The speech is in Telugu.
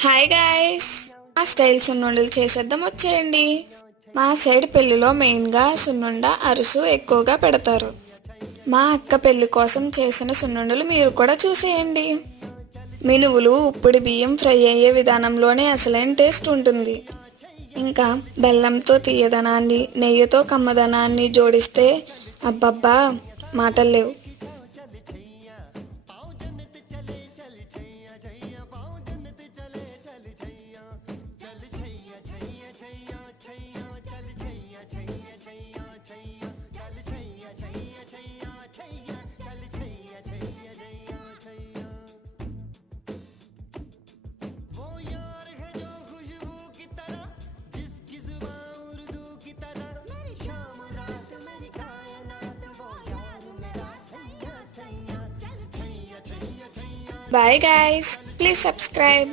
హాయ్ గాయస్ మా స్టైల్ సున్నుండలు చేసేద్దాం వచ్చేయండి. మా సైడ్ పెళ్ళిలో మెయిన్గా సున్నుండ అరుసు ఎక్కువగా పెడతారు. మా అక్క పెళ్ళి కోసం చేసిన సున్నుండలు మీరు కూడా చూసేయండి. మినువులు ఉప్పుడు బియ్యం ఫ్రై అయ్యే విధానంలోనే అసలైన టేస్ట్ ఉంటుంది. ఇంకా బెల్లంతో తీయదనాన్ని నెయ్యితో కమ్మదనాన్ని జోడిస్తే అబ్బబ్బా మాటలు లేవు. Bye guys. Please subscribe.